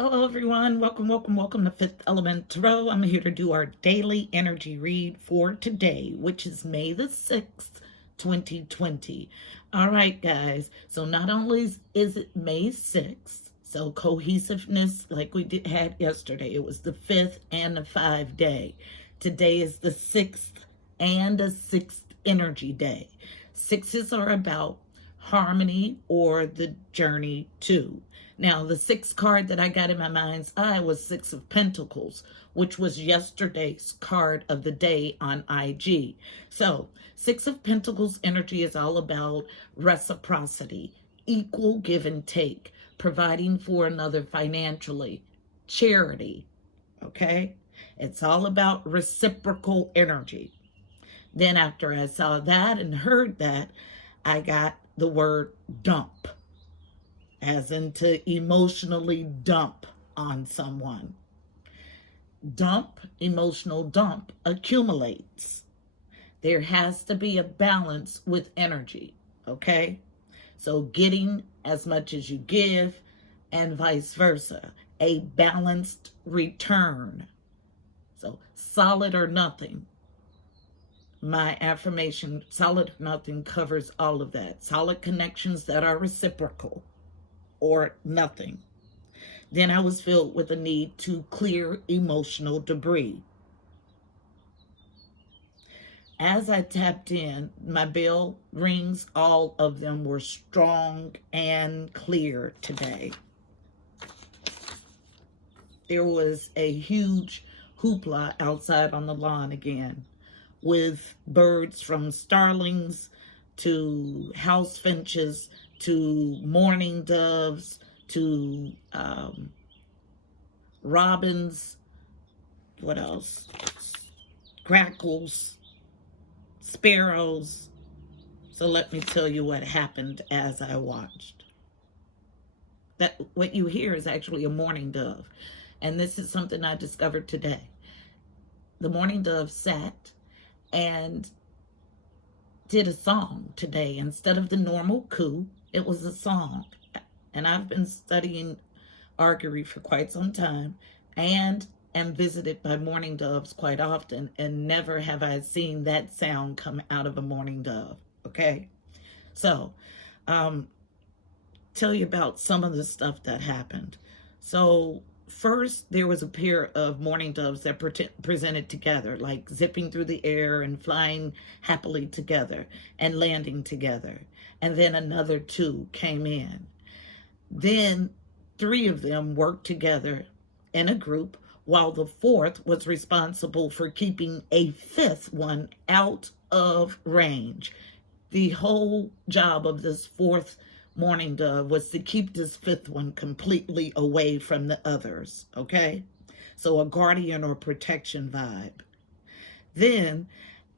Hello, everyone. Welcome to Fifth Element Tarot. I'm here to do our daily energy read for today, which is May the 6th, 2020. All right, guys. So not only is it May 6th, so cohesiveness like had yesterday. It was the 5th and the 5 day. Today is the 6th and the 6th energy day. Sixes are about harmony or the journey to. Now, the sixth card that I got in my mind's eye was Six of Pentacles, which was yesterday's card of the day on IG. So, Six of Pentacles energy is all about reciprocity, equal give and take, providing for another financially, charity, okay? It's all about reciprocal energy. Then after I saw that and heard that, I got the word dump, as in to emotionally dump on someone. Dump, emotional dump, accumulates. There has to be a balance with energy, okay? So getting as much as you give and vice versa. A balanced return. So solid or nothing. My affirmation, solid or nothing, covers all of that. Solid connections that are reciprocal or nothing. Then I was filled with a need to clear emotional debris. As I tapped in, my bell rings, all of them were strong and clear today. There was a huge hoopla outside on the lawn again, with birds from starlings to house finches to mourning doves to robins, what else? Grackles, sparrows. So let me tell you what happened as I watched. That what you hear is actually a mourning dove. And this is something I discovered today. The mourning dove sat and did a song today. Instead of the normal coo, it was a song. And I've been studying augury for quite some time and am visited by mourning doves quite often, and never have I seen that sound come out of a mourning dove. Okay? So, tell you about some of the stuff that happened. So, first, there was a pair of mourning doves that presented together, like zipping through the air and flying happily together and landing together. And then another two came in. Then three of them worked together in a group, while the fourth was responsible for keeping a fifth one out of range. The whole job of this fourth mourning dove was to keep this fifth one completely away from the others, okay? So a guardian or protection vibe. Then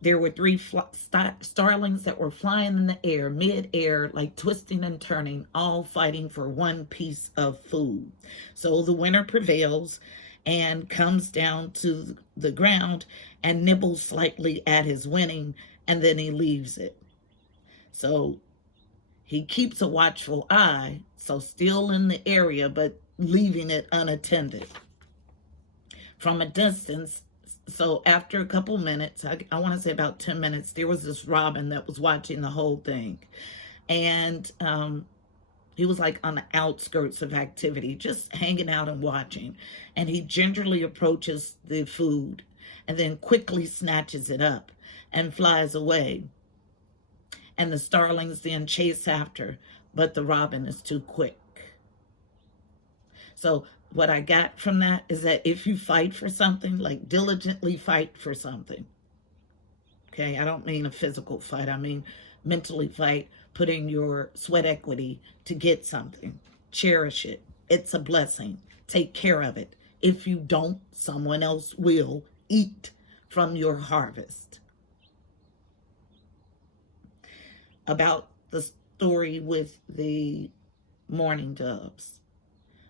there were three starlings that were flying in the air, mid-air, like twisting and turning, all fighting for one piece of food. So the winner prevails and comes down to the ground and nibbles slightly at his winning, and then he leaves it. So he keeps a watchful eye, so still in the area, but leaving it unattended. From a distance, so after a couple minutes, I want to say about 10 minutes, there was this robin that was watching the whole thing. And he was like on the outskirts of activity, just hanging out and watching. And he gingerly approaches the food and then quickly snatches it up and flies away. And the starlings then chase after, but the robin is too quick. So what I got from that is that if you fight for something, like diligently fight for something, okay, I don't mean a physical fight, I mean mentally fight, put in your sweat equity to get something, cherish it. It's a blessing. Take care of it. If you don't, someone else will eat from your harvest. About the story with the mourning doves,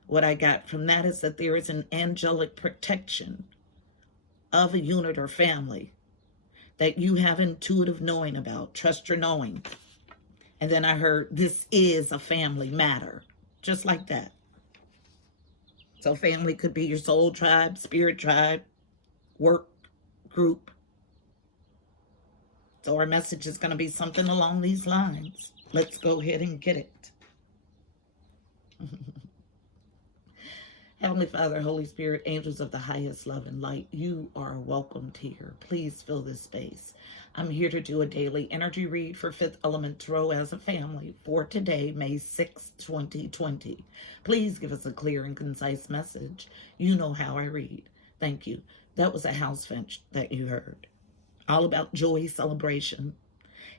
what I got from that is that there is an angelic protection of a unit or family that you have intuitive knowing about. Trust your knowing. And then I heard, this is a family matter. Just like that. So family could be your soul tribe, spirit tribe, work group. So our message is going to be something along these lines. Let's go ahead and get it. Heavenly Father, Holy Spirit, angels of the highest love and light, you are welcomed here. Please fill this space. I'm here to do a daily energy read for Fifth Element Tarot as a family for today, May 6, 2020. Please give us a clear and concise message. You know how I read. Thank you. That was a house finch that you heard. All about joy, celebration.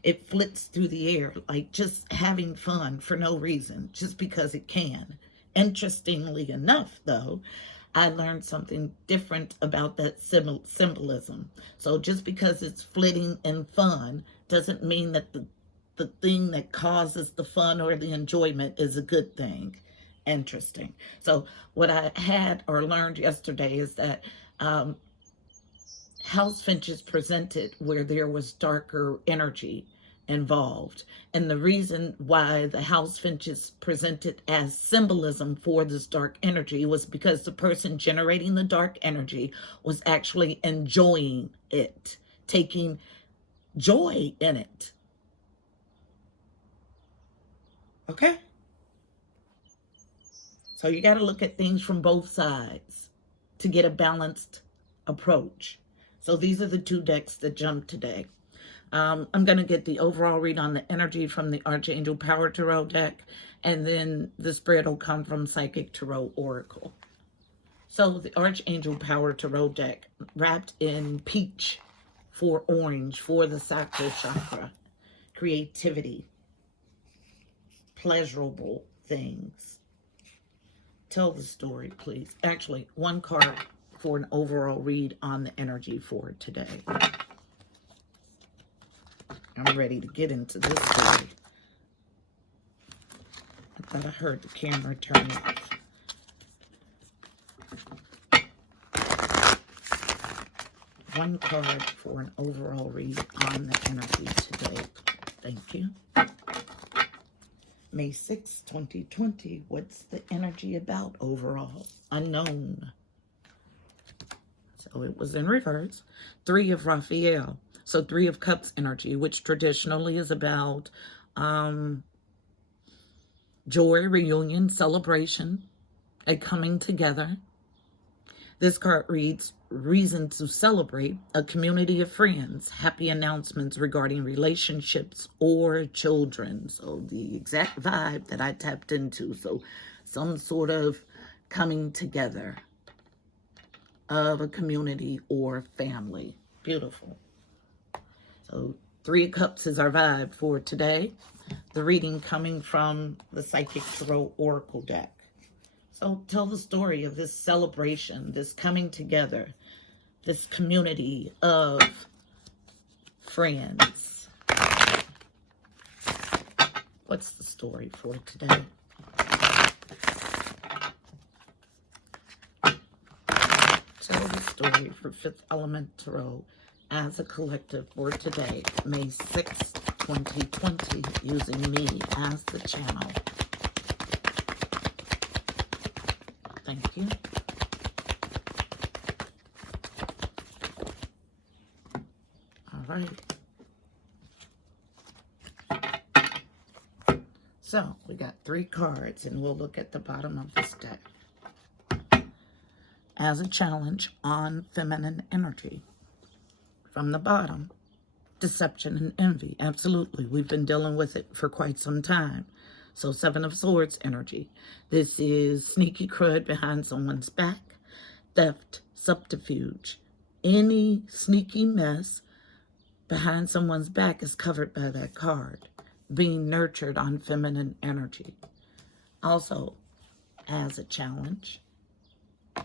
It flits through the air like just having fun for no reason, just because it can. Interestingly enough, though, I learned something different about that symbolism. So just because it's flitting and fun doesn't mean that the thing that causes the fun or the enjoyment is a good thing. Interesting. So what I had or learned yesterday is that house finches presented where there was darker energy involved. And the reason why the house finches presented as symbolism for this dark energy was because the person generating the dark energy was actually enjoying it, taking joy in it. Okay? So you got to look at things from both sides to get a balanced approach. So these are the two decks that jumped today. I'm going to get the overall read on the energy from the Archangel Power Tarot deck, and then the spread will come from Psychic Tarot Oracle. So the Archangel Power Tarot deck, wrapped in peach for orange for the sacral chakra, creativity, pleasurable things. Tell the story, please. Actually, one card for an overall read on the energy for today. I'm ready to get into this story. I thought I heard the camera turn off. One card for an overall read on the energy today. Thank you. May 6, 2020. What's the energy about overall? Unknown. So it was in reverse. 3 of Raphael. So 3 of Cups energy, which traditionally is about joy, reunion, celebration, a coming together. This card reads, reason to celebrate, a community of friends, happy announcements regarding relationships or children. So the exact vibe that I tapped into. So some sort of coming together of a community or family. Beautiful. So 3 of Cups is our vibe for today. The reading coming from the Psychic Tarot Oracle deck. So tell the story of this celebration, this coming together, this community of friends. What's the story for today? Tell the story for Fifth Element Tarot as a collective for today, May 6, 2020, using me as the channel. Thank you. All right. So we got 3 cards, and we'll look at the bottom of this deck. As a challenge on feminine energy. From the bottom, deception and envy. Absolutely. We've been dealing with it for quite some time. So 7 of Swords energy. This is sneaky crud behind someone's back, theft, subterfuge. Any sneaky mess behind someone's back is covered by that card. Being nurtured on feminine energy. Also, as a challenge,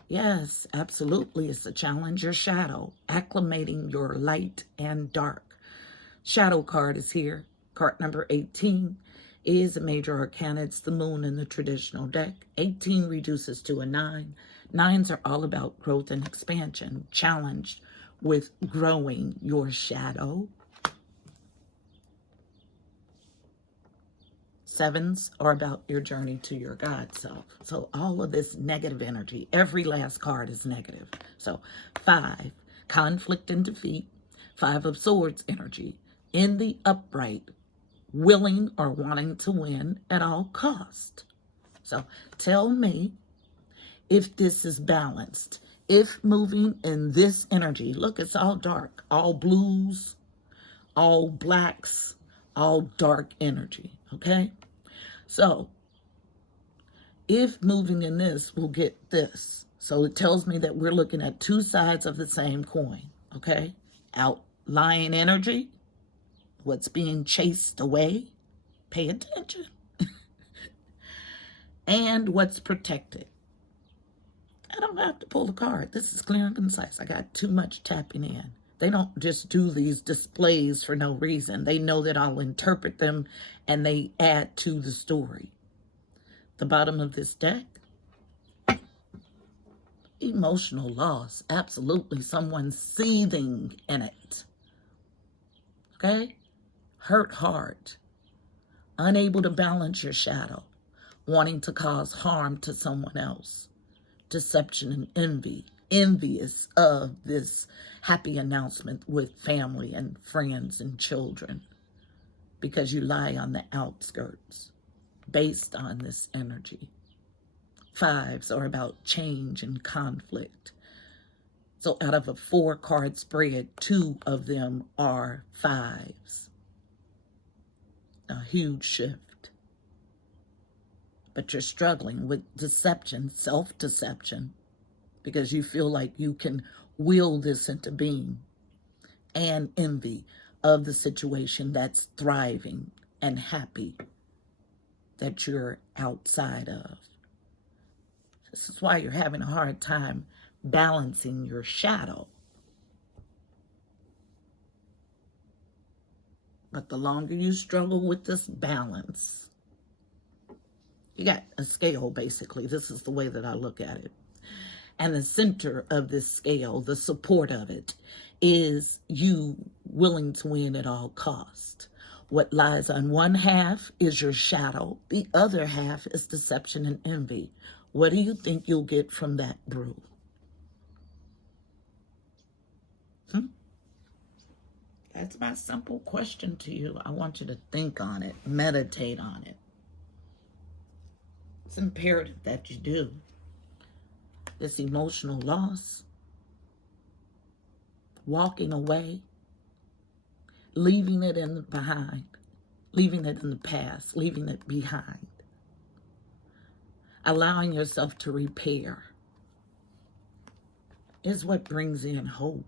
yes, absolutely, it's a challenge. Your shadow, acclimating your light and dark. Shadow card is here. Card number 18 is a major arcana. It's the moon in the traditional deck. 18 reduces to a 9. 9s are all about growth and expansion. Challenged with growing your shadow. Sevens are about your journey to your God self. So all of this negative energy, every last card is negative. So 5, conflict and defeat. 5 of Swords energy, in the upright, willing or wanting to win at all cost. So tell me if this is balanced. If moving in this energy, look, it's all dark, all blues, all blacks, all dark energy, okay? So if moving in this, we'll get this. So it tells me that we're looking at two sides of the same coin, okay? Outlying energy, what's being chased away, pay attention, and what's protected. I don't have to pull a card. This is clear and concise. I got too much tapping in. They don't just do these displays for no reason. They know that I'll interpret them and they add to the story. The bottom of this deck, emotional loss. Absolutely. Someone seething in it. Okay? Hurt heart. Unable to balance your shadow. Wanting to cause harm to someone else. Deception and envy. Envious of this happy announcement with family and friends and children because you lie on the outskirts based on this energy. 5s are about change and conflict. So out of a 4-card spread, 2 of them are 5s. A huge shift. But you're struggling with deception, self-deception, because you feel like you can will this into being, and envy of the situation that's thriving and happy that you're outside of. This is why you're having a hard time balancing your shadow. But the longer you struggle with this balance, you got a scale, basically. This is the way that I look at it. And the center of this scale, the support of it, is you willing to win at all cost. What lies on one half is your shadow. The other half is deception and envy. What do you think you'll get from that brew? That's my simple question to you. I want you to think on it, meditate on it. It's imperative that you do. This emotional loss, walking away, leaving it behind, leaving it in the past, leaving it behind, allowing yourself to repair is what brings in hope.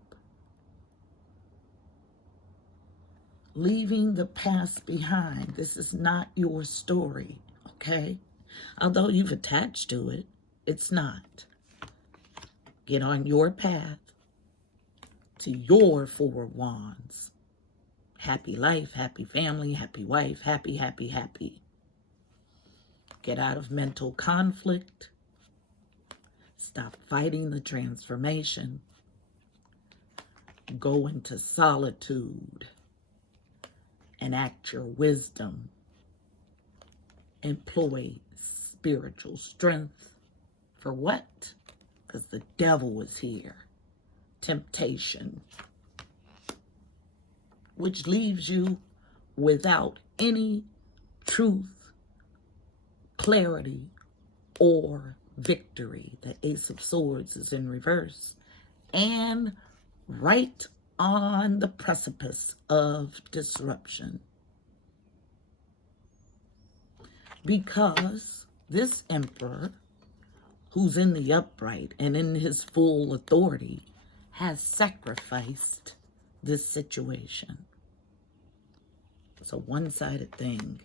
Leaving the past behind. This is not your story, okay? Although you've attached to it, it's not. Get on your path to your 4 wands. Happy life, happy family, happy wife, happy, happy, happy. Get out of mental conflict. Stop fighting the transformation. Go into solitude. Enact your wisdom. Employ spiritual strength. For what? Because the devil is here. Temptation. Which leaves you without any truth, clarity, or victory. The Ace of Swords is in reverse. And right on the precipice of disruption. Because this emperor, who's in the upright and in his full authority, has sacrificed this situation. It's a one-sided thing,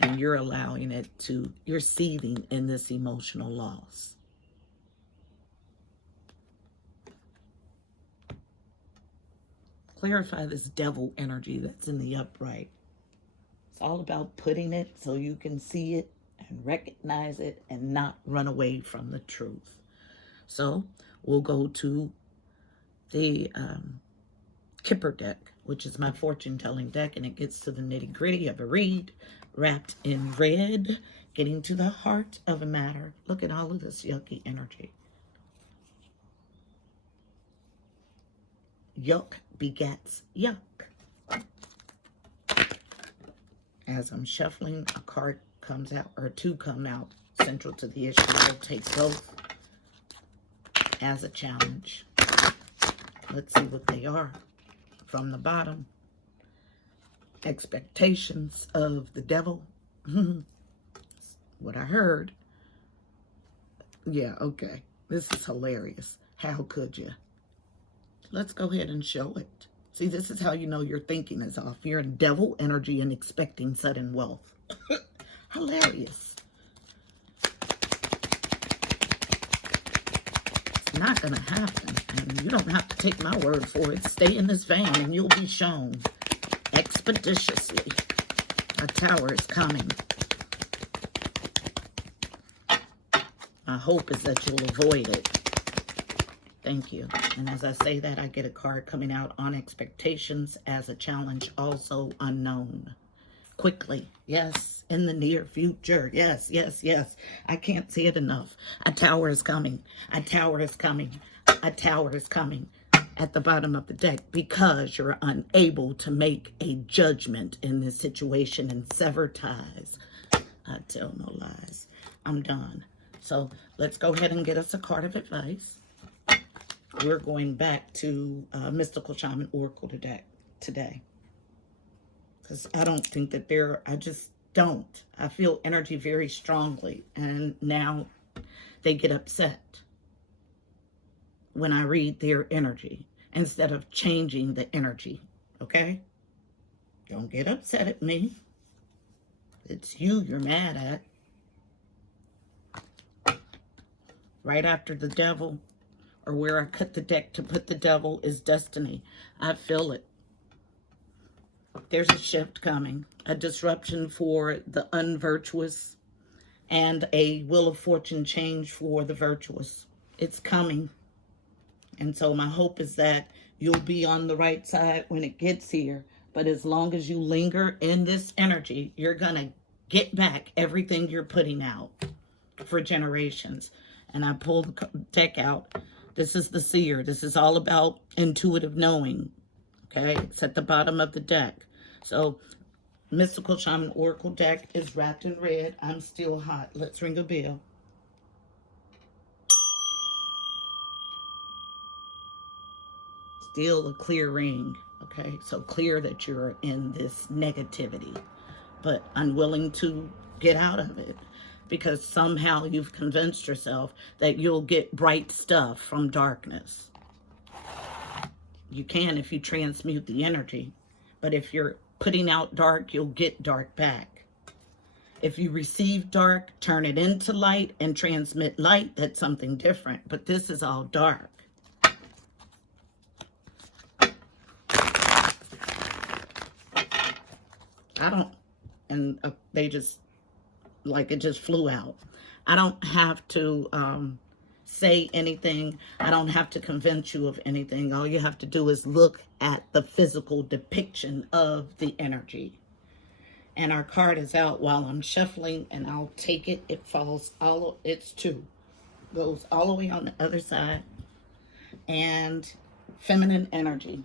and you're allowing it to, you're seething in this emotional loss. Clarify this devil energy that's in the upright. It's all about putting it so you can see it and recognize it and not run away from the truth. So we'll go to the Kipper deck, which is my fortune telling deck, and it gets to the nitty gritty of a read, wrapped in red, getting to the heart of a matter. Look at all of this yucky energy. Yuck begets yuck. As I'm shuffling, a card comes out, or two come out, central to the issue. I'll take both as a challenge. Let's see what they are. From the bottom, expectations of the devil. What I heard. Yeah, okay. This is hilarious. How could you? Let's go ahead and show it. See, this is how you know your thinking is off. You're in devil energy and expecting sudden wealth. Hilarious. It's not going to happen. And you don't have to take my word for it. Stay in this vein and you'll be shown expeditiously. A tower is coming. My hope is that you'll avoid it. Thank you. And as I say that, I get a card coming out on expectations as a challenge, also unknown. Quickly. Yes. In the near future. Yes, yes, yes. I can't say it enough. A tower is coming. A tower is coming. A tower is coming at the bottom of the deck because you're unable to make a judgment in this situation and sever ties. I tell no lies. I'm done. So let's go ahead and get us a card of advice. We're going back to Mystical Shaman Oracle today. Because I don't think that I just don't. I feel energy very strongly. And now they get upset when I read their energy instead of changing the energy. Okay? Don't get upset at me. It's you you're mad at. Right after the devil, or where I cut the deck to put the devil, is destiny. I feel it. There's a shift coming, a disruption for the unvirtuous, and a wheel of fortune change for the virtuous. It's coming. And so my hope is that you'll be on the right side when it gets here. But as long as you linger in this energy, you're going to get back everything you're putting out for generations. And I pulled the deck out. This is the seer. This is all about intuitive knowing. Okay? It's at the bottom of the deck. So, Mystical Shaman Oracle deck is wrapped in red. I'm still hot. Let's ring a bell. Still a clear ring. Okay? So clear that you're in this negativity, but unwilling to get out of it. Because somehow you've convinced yourself that you'll get bright stuff from darkness. You can if you transmute the energy. But if you're putting out dark, you'll get dark back. If you receive dark, turn it into light and transmit light, that's something different. But this is all dark. They just... like it just flew out. I don't have to say anything. I don't have to convince you of anything. All you have to do is look at the physical depiction of the energy. And our card is out while I'm shuffling, and I'll take it. It falls it's two. Goes all the way on the other side. And feminine energy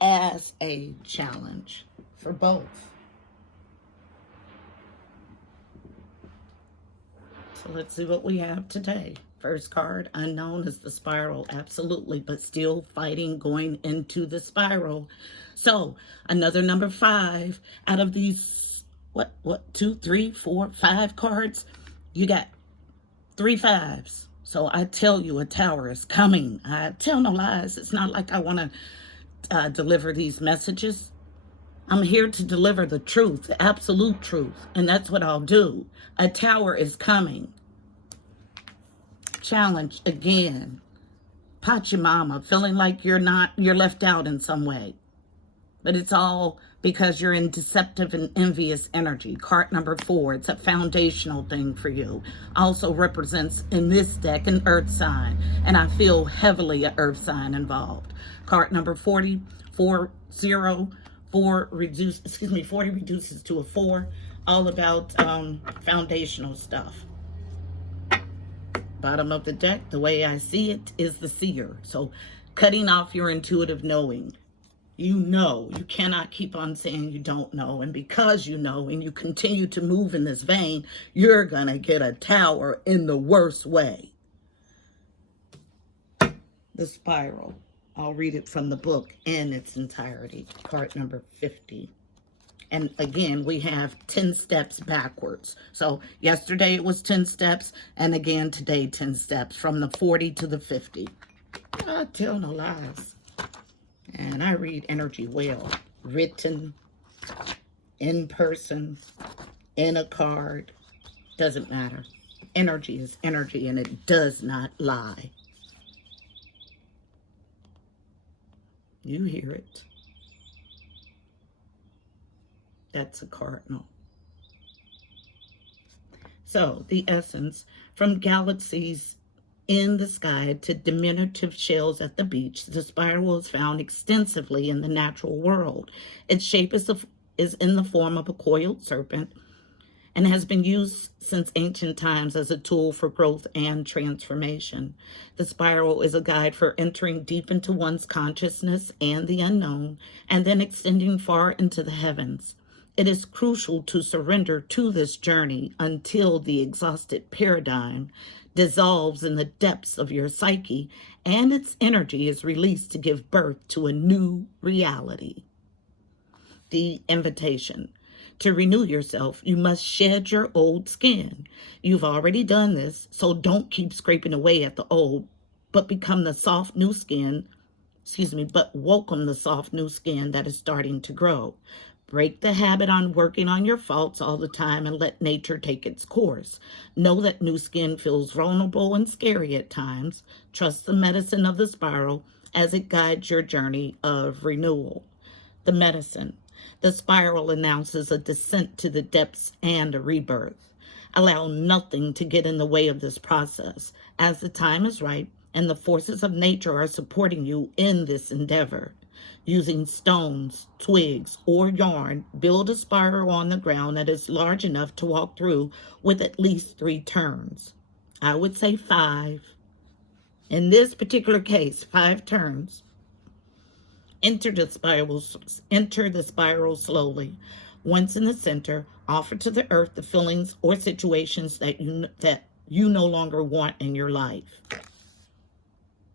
as a challenge for both. So let's see what we have today. First card, unknown, is the spiral. Absolutely, but still fighting, going into the spiral. So another number 5 out of these, what, 2, 3, 4, 5 cards. You got 3 5s. So I tell you, a tower is coming. I tell no lies. It's not like I want to deliver these messages. I'm here to deliver the truth, the absolute truth. And that's what I'll do. A tower is coming. Challenge again. Pachamama, feeling like you're left out in some way. But it's all because you're in deceptive and envious energy. Card number 4, it's a foundational thing for you. Also represents in this deck an earth sign. And I feel heavily an earth sign involved. Card number 40, 40 reduces to a 4. All about foundational stuff. Bottom of the deck, the way I see it, is the seer. So cutting off your intuitive knowing. You know, you cannot keep on saying you don't know. And because you know and you continue to move in this vein, you're going to get a tower in the worst way. The spiral. I'll read it from the book in its entirety. Card number 50. And again, we have 10 steps backwards. So yesterday it was 10 steps. And again, today 10 steps from the 40 to the 50. I tell no lies. And I read energy well. Written, in person, in a card. Doesn't matter. Energy is energy and it does not lie. You hear it. That's a cardinal. So, the essence, from galaxies in the sky to diminutive shells at the beach, the spiral is found extensively in the natural world. Its shape is in the form of a coiled serpent and has been used since ancient times as a tool for growth and transformation. The spiral is a guide for entering deep into one's consciousness and the unknown, and then extending far into the heavens. It is crucial to surrender to this journey until the exhausted paradigm dissolves in the depths of your psyche and its energy is released to give birth to a new reality. The invitation. To renew yourself, you must shed your old skin. You've already done this, so don't keep scraping away at the old, but become the soft new skin, but welcome the soft new skin that is starting to grow. Break the habit on working on your faults all the time and let nature take its course. Know that new skin feels vulnerable and scary at times. Trust the medicine of the spiral as it guides your journey of renewal. The medicine. The spiral announces a descent to the depths and a rebirth. Allow nothing to get in the way of this process, as the time is right and the forces of nature are supporting you in this endeavor. Using stones, twigs, or yarn, build a spiral on the ground that is large enough to walk through with at least 3 turns. I would say 5. In this particular case, 5 turns. Enter the spiral slowly. Once in the center, offer to the earth the feelings or situations that you no longer want in your life.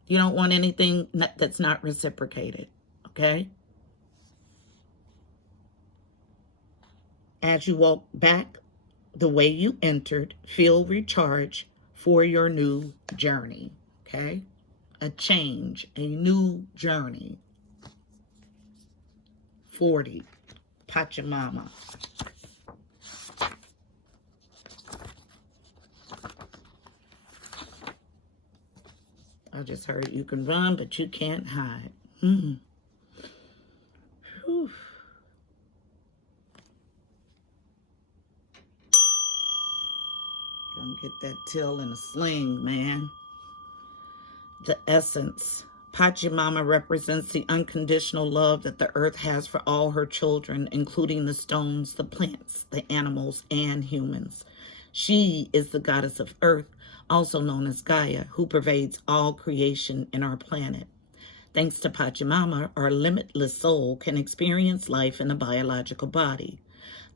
You don't want anything that's not reciprocated. Okay? As you walk back the way you entered, feel recharged for your new journey. Okay? A change, a new journey. 40, Pachamama. I just heard you can run, but you can't hide. Whew. Gonna get that tail in a sling, man. The essence. Pachamama represents the unconditional love that the earth has for all her children, including the stones, the plants, the animals, and humans. She is the goddess of earth, also known as Gaia, who pervades all creation in our planet. Thanks to Pachamama, our limitless soul can experience life in a biological body.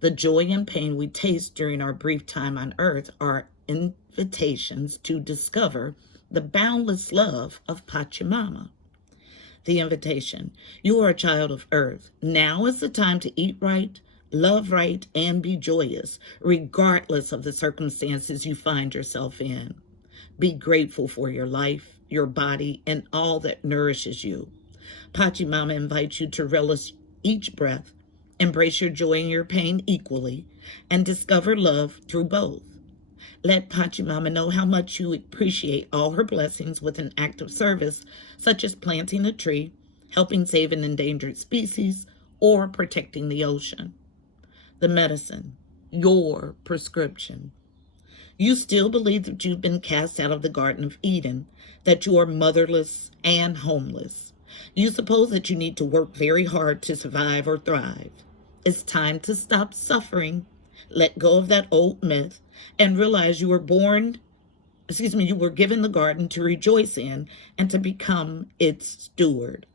The joy and pain we taste during our brief time on earth are invitations to discover the boundless love of Pachamama. The invitation. You are a child of earth. Now is the time to eat right, love right, and be joyous, regardless of the circumstances you find yourself in. Be grateful for your life, your body, and all that nourishes you. Pachamama invites you to relish each breath, embrace your joy and your pain equally, and discover love through both. Let Pachamama know how much you appreciate all her blessings with an act of service, such as planting a tree, helping save an endangered species, or protecting the ocean. The medicine, your prescription. You still believe that you've been cast out of the Garden of Eden, that you are motherless and homeless. You suppose that you need to work very hard to survive or thrive. It's time to stop suffering, let go of that old myth, and realize you were given the garden to rejoice in and to become its steward.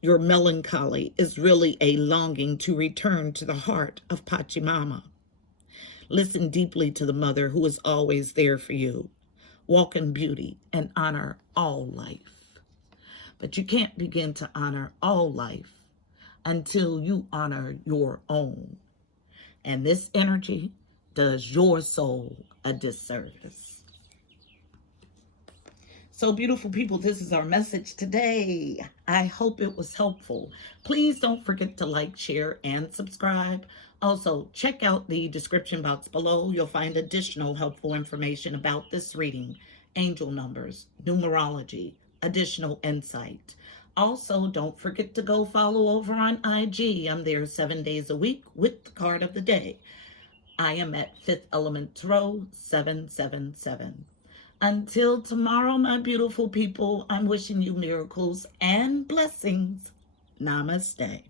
Your melancholy is really a longing to return to the heart of Pachamama. Listen deeply to the mother who is always there for you. Walk in beauty and honor all life. But you can't begin to honor all life until you honor your own. And this energy does your soul a disservice. So, beautiful people, this is our message today. I hope it was helpful. Please don't forget to like, share, and subscribe. Also, check out the description box below. You'll find additional helpful information about this reading, angel numbers, numerology, additional insight. Also, don't forget to go follow over on IG. I'm there 7 days a week with the card of the day. I am at Fifth Element Tarot 777. Until tomorrow, my beautiful people, I'm wishing you miracles and blessings. Namaste.